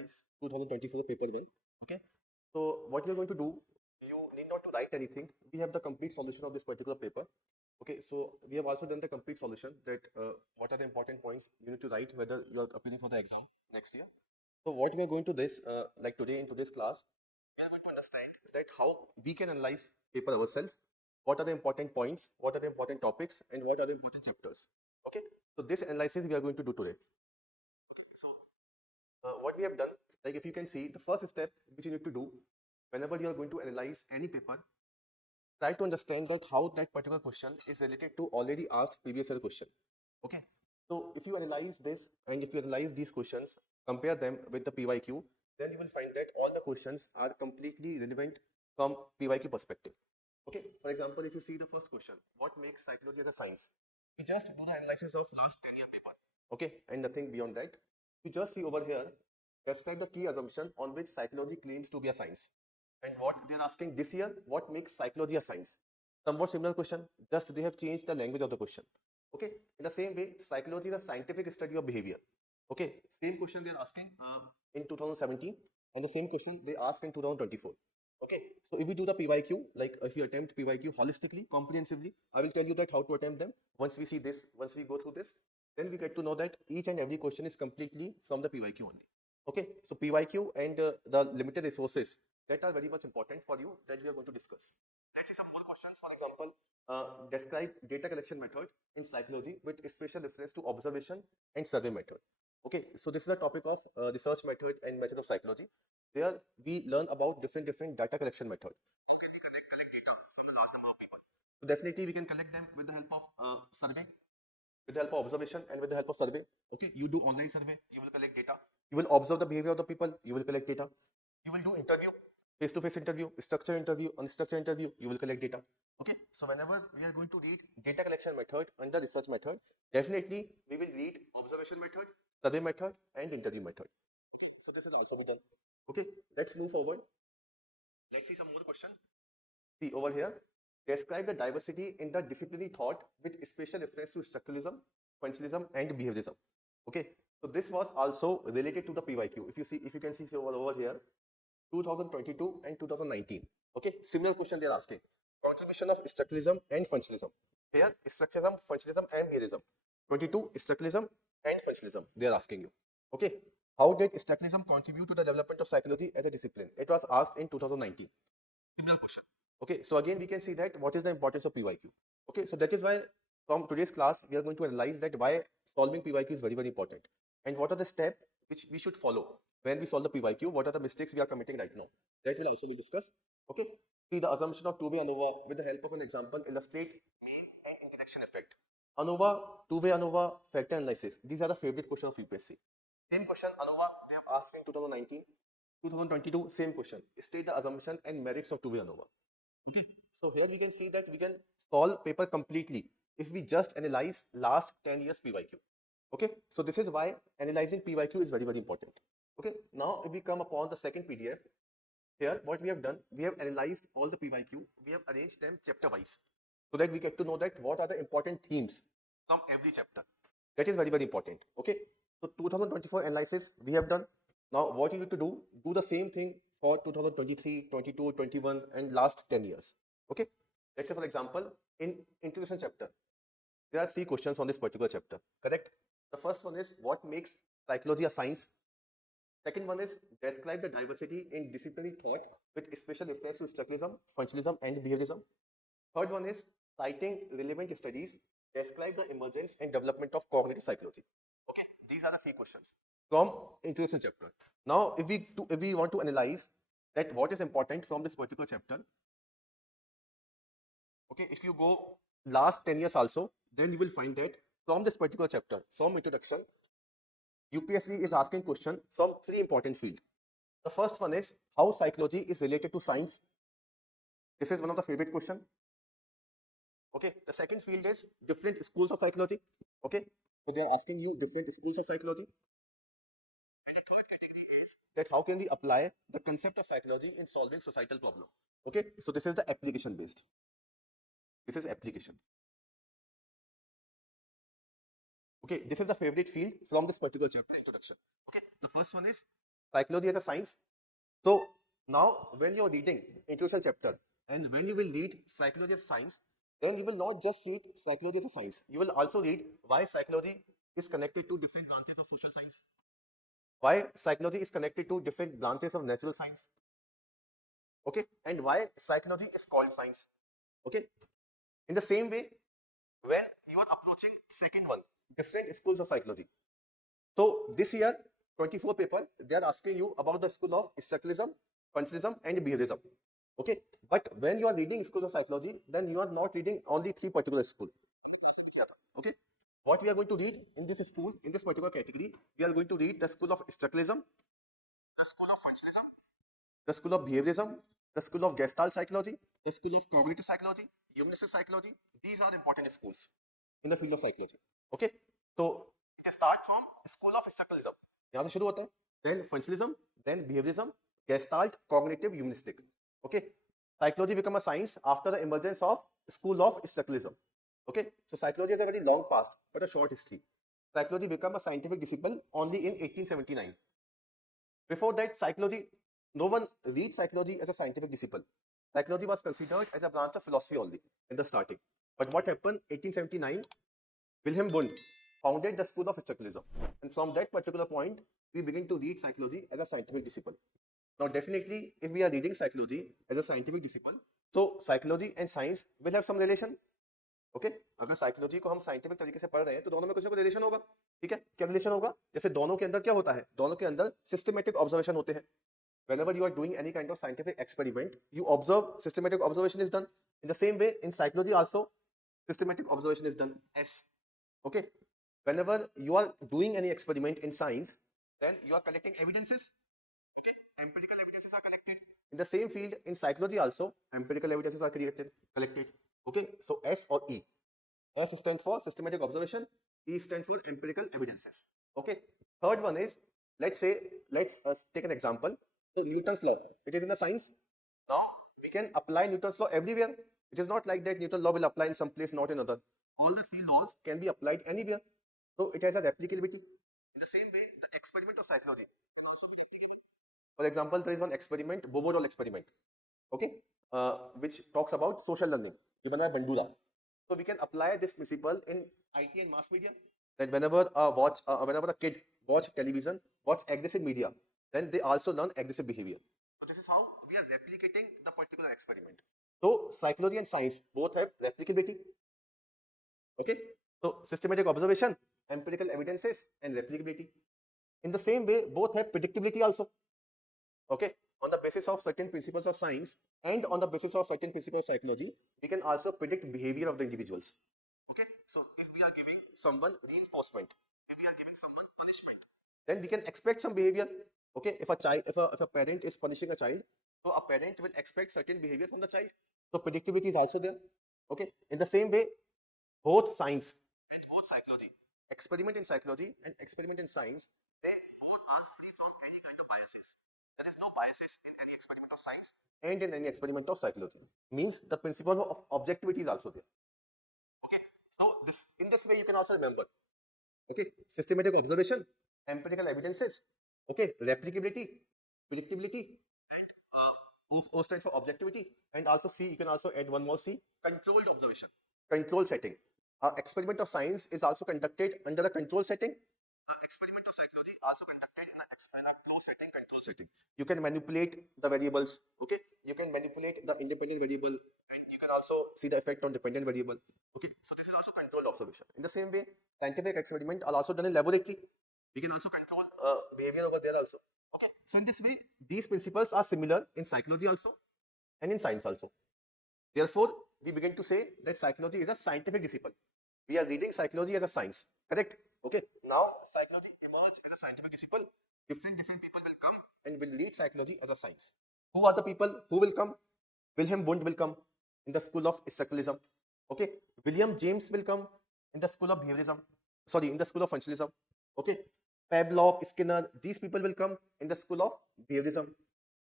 analyze 2024 paper 1. Okay. So what you're going to do, you need not to write anything. We have the complete solution of this particular paper. Okay. So we have also done the complete solution that what are the important points you need to write whether you're appearing for the exam next year. So what we are going to this, like today in today's class, we are going to understand that how we can analyze paper ourselves. What are the important points? What are the important topics? And what are the important chapters? Okay. So this analysis we are going to do today. So what we have done, like if you can see, the first step which you need to do whenever you are going to analyze any paper, try to understand that how that particular question is related to already asked previous year question. Okay. So if you analyze this and if you analyze these questions, compare them with the PYQ, then you will find that all the questions are completely relevant from PYQ perspective. Okay. For example, if you see the first question, what makes psychology as a science? We just do the analysis of last 10-year paper. Okay. And nothing beyond that. You just see over here, describe the key assumption on which psychology claims to be a science. And what they're asking this year, what makes psychology a science? Somewhat similar question, just they have changed the language of the question. Okay. In the same way, psychology is a scientific study of behavior. Okay. Same question they're asking in 2017, and the same question they asked in 2024. Okay. So if we do the PYQ, like if you attempt PYQ holistically, comprehensively, I will tell you that how to attempt them. Once we see this, once we go through this, then we get to know that each and every question is completely from the PYQ only. Okay. So PYQ and the limited resources that are very much important for you that we are going to discuss. Let's see some more questions. For example, describe data collection method in psychology with special reference to observation and survey method. Okay, so this is a topic of research method and method of psychology. There we learn about different data collection method. How can we collect data from the large number of people? So definitely we can collect them with the help of survey, with the help of observation, and with the help of survey. Okay, you do online survey, you will collect data. You will observe the behavior of the people, you will collect data. You will do interview, face-to-face interview, structured interview, unstructured interview, you will collect data. Okay, so whenever we are going to read data collection method and the research method, definitely we will read observation method, survey method, and interview method. So this is also be done. Okay, let's move forward. Let's see some more questions. See over here, describe the diversity in the disciplinary thought with special reference to structuralism, functionalism, and behaviorism. Okay, so this was also related to the PYQ. If you see, if you can see over here, 2022 and 2019. Okay, similar question they are asking. Contribution of structuralism and functionalism. Here, structuralism, functionalism, and behaviorism. 22, structuralism and functionalism. They are asking you. Okay, how did structuralism contribute to the development of psychology as a discipline? It was asked in 2019. Similar question. Okay, so again we can see that what is the importance of PYQ. Okay, so that is why from today's class we are going to analyze that why solving PYQ is very important, and what are the steps which we should follow when we solve the PYQ. What are the mistakes we are committing right now? That will also be discussed. Okay, see the assumption of two-way ANOVA with the help of an example illustrate mean and interaction effect. ANOVA, two-way ANOVA, factor analysis. These are the favorite questions of UPSC. Same question ANOVA they have asked in 2019. 2022, same question. State the assumption and merits of two-way ANOVA. Okay, so here we can see that we can solve paper completely if we just analyze last 10 years PYQ. Okay, so this is why analyzing PYQ is very important. Okay, now if we come upon the second PDF, here what we have done, we have analyzed all the PYQ, we have arranged them chapter wise, so that we get to know that what are the important themes from every chapter. That is very important. Okay, so 2024 analysis we have done. Now what you need to do the same thing for 2023, 22, 21 and last 10 years. Okay, let's say for example in introduction chapter there are 3 questions on this particular chapter, correct? The first one is what makes psychology a science. Second one is describe the diversity in disciplinary thought with special reference to structuralism, functionalism and behaviorism. Third one is citing relevant studies, describe the emergence and development of cognitive psychology. Okay, these are the 3 questions from introduction chapter. Now if we want to analyze that what is important from this particular chapter, okay, if you go last 10 years also, then you will find that from this particular chapter, from introduction, UPSC is asking question from 3 important fields. The first one is how psychology is related to science. This is one of the favorite question. Okay, the second field is different schools of psychology. Okay, so they are asking you different schools of psychology. And the third category is that how can we apply the concept of psychology in solving societal problem. Okay, so this is the application based. This is application. Okay, this is the favorite field from this particular chapter, introduction. Okay, the first one is psychology as a science. So now when you're reading introduction chapter and when you will read psychology as science, then you will not just read psychology as a science. You will also read why psychology is connected to different branches of social science, why psychology is connected to different branches of natural science, okay, and why psychology is called science, okay. In the same way, when you are approaching second one, different schools of psychology. So this year, 24 paper, they are asking you about the school of structuralism, functionalism, and behaviorism. Okay, but when you are reading school of psychology, then you are not reading only three particular school. Okay, what we are going to read in this school, in this particular category, we are going to read the school of structuralism, the school of functionalism, the school of behaviorism, the school of gestalt psychology, the school of cognitive psychology, humanistic psychology. These are important schools in the field of psychology. Okay, so it starts from school of structuralism. यहाँ से शुरू होता है, then functionalism, then behaviorism, gestalt, cognitive, humanistic. Okay, psychology become a science after the emergence of school of structuralism. Okay, so psychology has a very long past but a short history. Psychology became a scientific discipline only in 1879. Before that, psychology, no one read psychology as a scientific discipline. Psychology was considered as a branch of philosophy only in the starting. But what happened? 1879, Wilhelm Wundt founded the school of structuralism, and from that particular point, we begin to read psychology as a scientific discipline. Now, definitely, if we are reading psychology as a scientific discipline, so psychology and science will have some relation. Okay अगर psychology को हम scientific तरीके से पढ़ रहे हैं तो दोनों में कुछ ना कुछ रिलेशन होगा, ठीक है। क्या रिलेशन होगा? जैसे दोनों के अंदर क्या होता है, दोनों के अंदर सिस्टमेटिक ऑब्जर्वेशन होते हैं। whenever you are doing any kind of scientific experiment, you observe, systematic observation is done. In the same way, in psychology also, systematic observation is done. Okay, whenever you are doing any experiment in science, then you are collecting evidences. Okay? Empirical evidences are collected. In the same field, in psychology also, empirical evidences are collected. Okay, so S or E. S stands for systematic observation, E stands for empirical evidences. Okay, third one is, let's take an example. So Newton's law, it is in the science. Now we can apply Newton's law everywhere. It is not like that Newton's law will apply in some place, not in other. All the three laws can be applied anywhere. So it has a replicability. In the same way, the experiment of psychology can also be replicable. For example, there is one experiment, Bobo doll experiment, okay, which talks about social learning. So we can apply this principle in IT and mass media. That whenever a kid watch television, watch aggressive media, then they also learn aggressive behavior. So this is how we are replicating the particular experiment. So psychology and science both have replicability. Okay, so systematic observation, empirical evidences, and replicability. In the same way, both have predictability also. Okay, on the basis of certain principles of science and on the basis of certain principles of psychology, we can also predict behavior of the individuals. Okay, so if we are giving someone reinforcement, if we are giving someone punishment, then we can expect some behavior. Okay, if a parent is punishing a child, so a parent will expect certain behavior from the child. So predictability is also there. Okay, in the same way, both science and both psychology, experiment in psychology and experiment in science, they both are free from any kind of biases. There is no biases in any experiment of science and in any experiment of psychology. Means the principle of objectivity is also there. Okay, so in this way you can also remember. Okay, systematic observation, empirical evidences, okay, replicability, predictability, and O stands for objectivity, and also C, you can also add one more C, controlled observation, control setting. Experiment of science is also conducted under a control setting. Experiment of psychology also conducted in a closed setting, control setting. You can manipulate the variables, okay, you can manipulate the independent variable, and you can also see the effect on dependent variable. Okay, so this is also controlled observation. In the same way, scientific experiment are also done in laboratory. We can also control behavior over there also. Okay, so in this way, these principles are similar in psychology also and in science also. Therefore, we begin to say that psychology is a scientific discipline. We are reading psychology as a science, correct? Okay, now psychology emerged as a scientific discipline. Different people will come and will read psychology as a science. Who are the people who will come? Wilhelm Wundt will come in the school of structuralism. Okay, William James will come in the school of behaviorism. Sorry, in the school of functionalism. Okay, Pavlov, Skinner, these people will come in the school of behaviorism.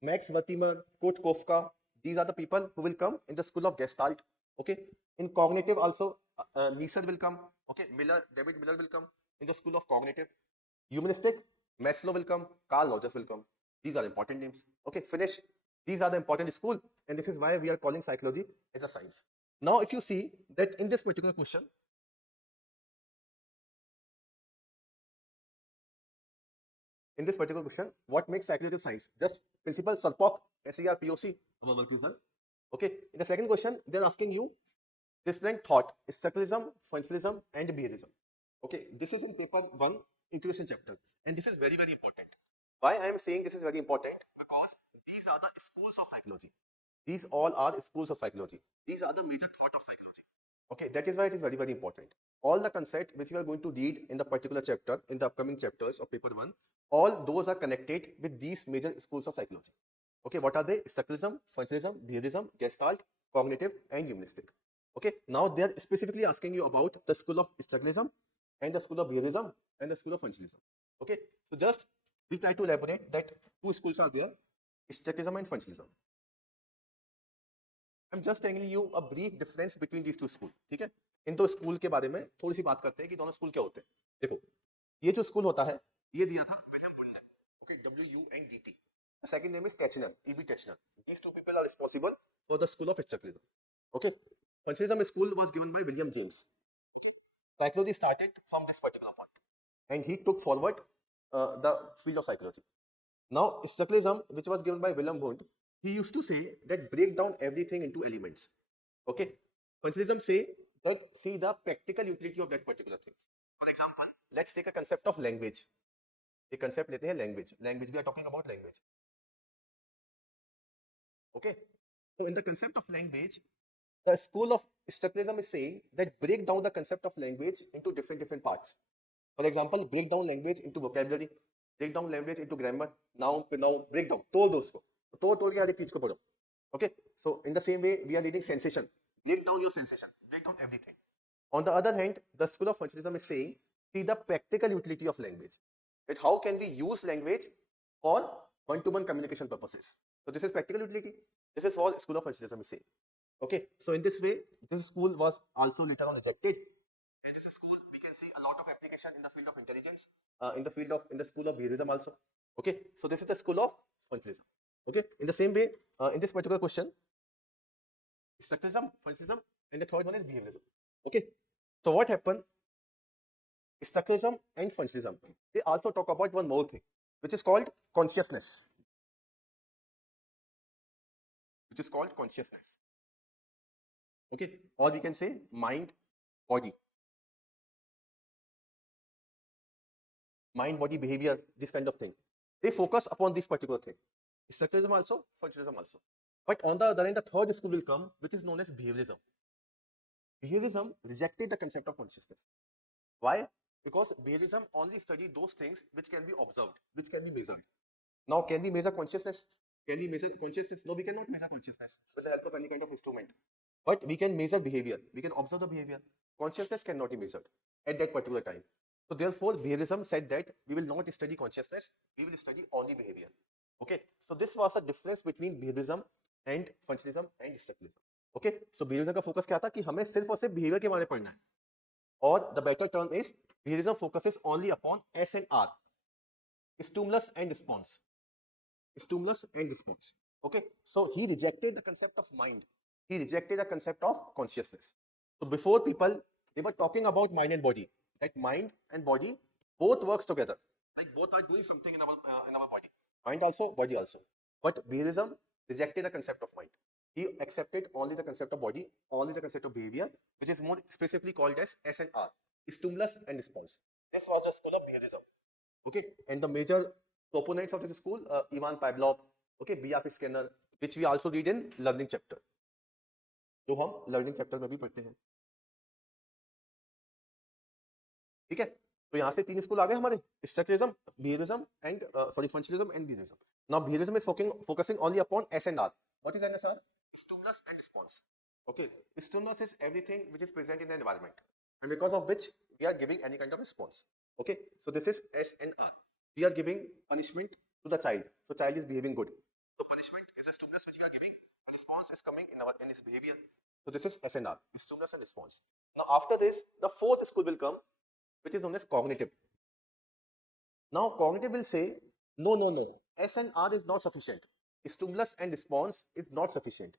Max Wertheimer, Kurt Kofka, these are the people who will come in the school of Gestalt. Okay, in cognitive also, Neisser will come. Okay, David Miller will come in the school of cognitive. Humanistic, Maslow will come, Carl Rogers will come. These are important names. Okay, finish. These are the important school, and this is why we are calling psychology as a science. Now, if you see that in this particular question, what makes psychology science? Just principle, SERPOC, SER, POC, our work is done. Okay, in the second question, they're asking you different thought, structuralism, functionalism, and behaviorism. Okay, this is in paper 1, introduction chapter, and this is very, very important. Why I am saying this is very important? Because these are the schools of psychology. These all are schools of psychology. These are the major thought of psychology. Okay, that is why it is very, very important. All the concept which we are going to read in the particular chapter, in the upcoming chapters of paper 1, all those are connected with these major schools of psychology. Okay, what are they? Structuralism, functionalism, behaviorism, gestalt, cognitive, and humanistic. Okay, now they are specifically asking you about the school of structuralism and the school of behaviorism and the school of functionalism. Okay, so just we try to elaborate that two schools are there, structuralism and functionalism. I'm just telling you a brief difference between these two schools. ठीक है, इन दो school के बारे में थोड़ी सी बात करते हैं कि दोनों स्कूल क्या होते हैं. देखो, ये जो स्कूल होता है, ये दिया था William बुंडन. Okay, WUNDT. The second name is Techner, EB Techner. These two people are responsible for the school of structuralism. Okay, functionalism school was given by William James. Psychology started from this particular point, and he took forward the field of psychology. Now, structuralism, which was given by William Wundt, he used to say that break down everything into elements. Okay, functionalism say that see the practical utility of that particular thing. For example, let's take a concept of language. A concept लेते हैं language. Language, we are talking about language. Okay, so in the concept of language, the school of structuralism is saying that break down the concept of language into different parts. For example, break down language into vocabulary, break down language into grammar, noun, pronoun, break down, तोड़ दो उसको, तोड़ के हर एक चीज को पढ़ो. Okay, so in the same way, we are reading sensation. Break down your sensation, break down everything. On the other hand, the school of functionalism is saying, see the practical utility of language. That how can we use language for one-to-one communication purposes. So this is practical utility. This is what school of functionalism is saying. Okay, so in this way, this school was also later on rejected. In this school, we can see a lot of application in the field of intelligence, in the school of behaviorism also. Okay, so this is the school of functionalism. Okay, in the same way, in this particular question, structuralism, functionalism, and the third one is behaviorism. Okay, so what happened? Structuralism and functionalism, they also talk about one more thing, which is called consciousness. Okay, or we can say mind, body. Mind, body, behavior, this kind of thing. They focus upon this particular thing. Structuralism also, functionalism also. But on the other hand, the third school will come, which is known as behaviorism. Behaviorism rejected the concept of consciousness. Why? Because behaviorism only study those things which can be observed, which can be measured. Now, can we measure consciousness? Can we measure consciousness? No, we cannot measure consciousness with the help of any kind of instrument. But we can measure behavior. We can observe the behavior. Consciousness cannot be measured at that particular time. So therefore, behaviorism said that we will not study consciousness, we will study only behavior. Okay, so this was a difference between behaviorism and functionalism and structuralism. Okay, so behaviorism का focus क्या था कि हमें सिर्फ और सिर्फ behavior के बारे में पढ़ना है. Or the better term is behaviorism focuses only upon S and R, stimulus and response. Stimulus and response. Okay, so he rejected the concept of mind. He rejected the concept of consciousness. So before people, they were talking about mind and body. That mind and body both works together. Like both are doing something in our body. Mind also, body also. But behaviorism rejected the concept of mind. He accepted only the concept of body, only the concept of behavior, which is more specifically called as S and R, stimulus and response. This was the school of behaviorism. Okay, and the major proponents of this school, Ivan Pavlov, okay, BRP scanner, which we also read in learning chapter. तो हम learning chapter में भी पढ़ते हैं. ठीक है, तो यहाँ से तीन स्कूल आ गए हमारे, structuralism, behaviorism and functionalism and behaviorism. Now behaviorism is focusing only upon S and R. What is NSR? Stimulus and response. Okay, stimulus is everything which is present in the environment, and because of which we are giving any kind of response. Okay, so this is S and R. We are giving punishment to the child, so child is behaving good. So punishment is a stimulus which we are giving, and response is coming in his behavior. So this is S and R, stimulus and response. Now after this, the fourth school will come, which is known as cognitive. Now cognitive will say, no, S and R is not sufficient. Stimulus and response is not sufficient.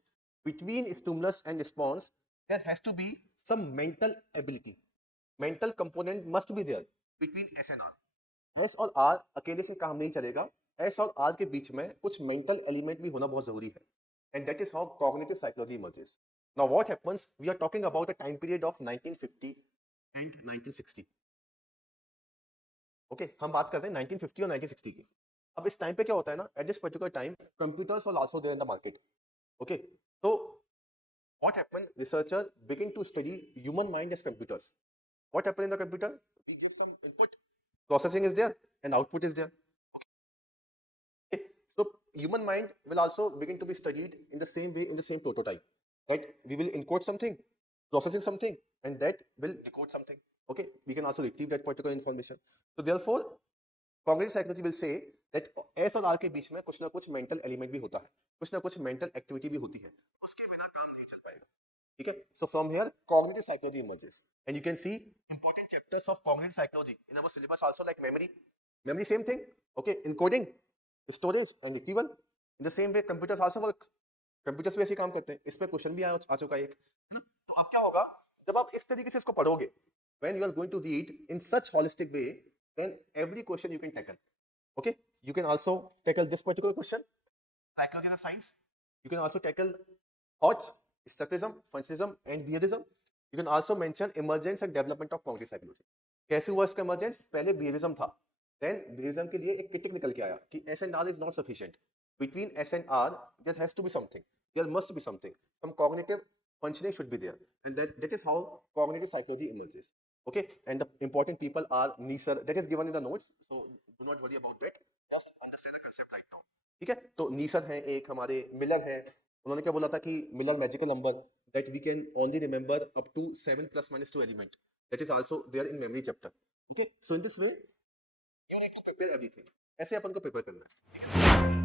Between stimulus and response, there has to be some mental ability. Mental component must be there between S and R. S और are अकेले से काम नहीं चलेगा, S और are के बीच में कुछ मेंटल एलिमेंट भी होना बहुत जरूरी है, and that is how cognitive psychology emerges. Now what happens, we are talking about a time period of 1950 and 1960. Okay, हम बात करते हैं 1950 और 1960 की. अब इस टाइम पे क्या होता है ना, at this particular time computers were also there in the market. Okay, तो what happened, researcher begin to study human mind as computers. What happened in the computer, we get some input, processing is there and output is there. Okay. So human mind will also begin to be studied in the same way, in the same prototype, right? We will encode something, processing something, and that will decode something. Okay, we can also retrieve that particular information. So therefore cognitive psychology will say that S और R के बीच में कुछ ना कुछ mental element भी होता है, कुछ ना कुछ mental activity भी होती है, उसके बिना काम नहीं चल पाएगा. ठीक है, so from here cognitive psychology emerges, and you can see important chapters of cognitive psychology in our syllabus also, like memory same thing. Okay, encoding, storage and retrieval. In the same way computers also work, computers भी ऐसे काम करते हैं. इस पे question भी आ चुका है एक, है ना. तो अब क्या होगा, जब आप इस तरीके से इसको पढ़ोगे, when you are going to read in such holistic way, then every question you can tackle. Okay, you can also tackle this particular question, psychology as a science. You can also tackle thoughts, structuralism, functionalism and behaviorism. You can also mention emergence and development of cognitive psychology. कैसे हुआ इसका emergence, पहले behaviorism था, then behaviorism के लिए एक critic निकल के आया कि S and R is not sufficient. Between S and R there has to be something, there must be something, some cognitive functioning should be there, and that is how cognitive psychology emerges. Okay, and the important people are Neisser, that is given in the notes, so do not worry about that, just understand the concept right now. ठीक है, तो नीसर है एक, हमारे Miller है, उन्होंने क्या बोला था कि Miller magical number that we can only remember up to 7 +- 2 element, that is also there in memory chapter. Okay, so in this way you need to prepare everything, ऐसे अपन को प्रिपेयर करना है. ठीक है.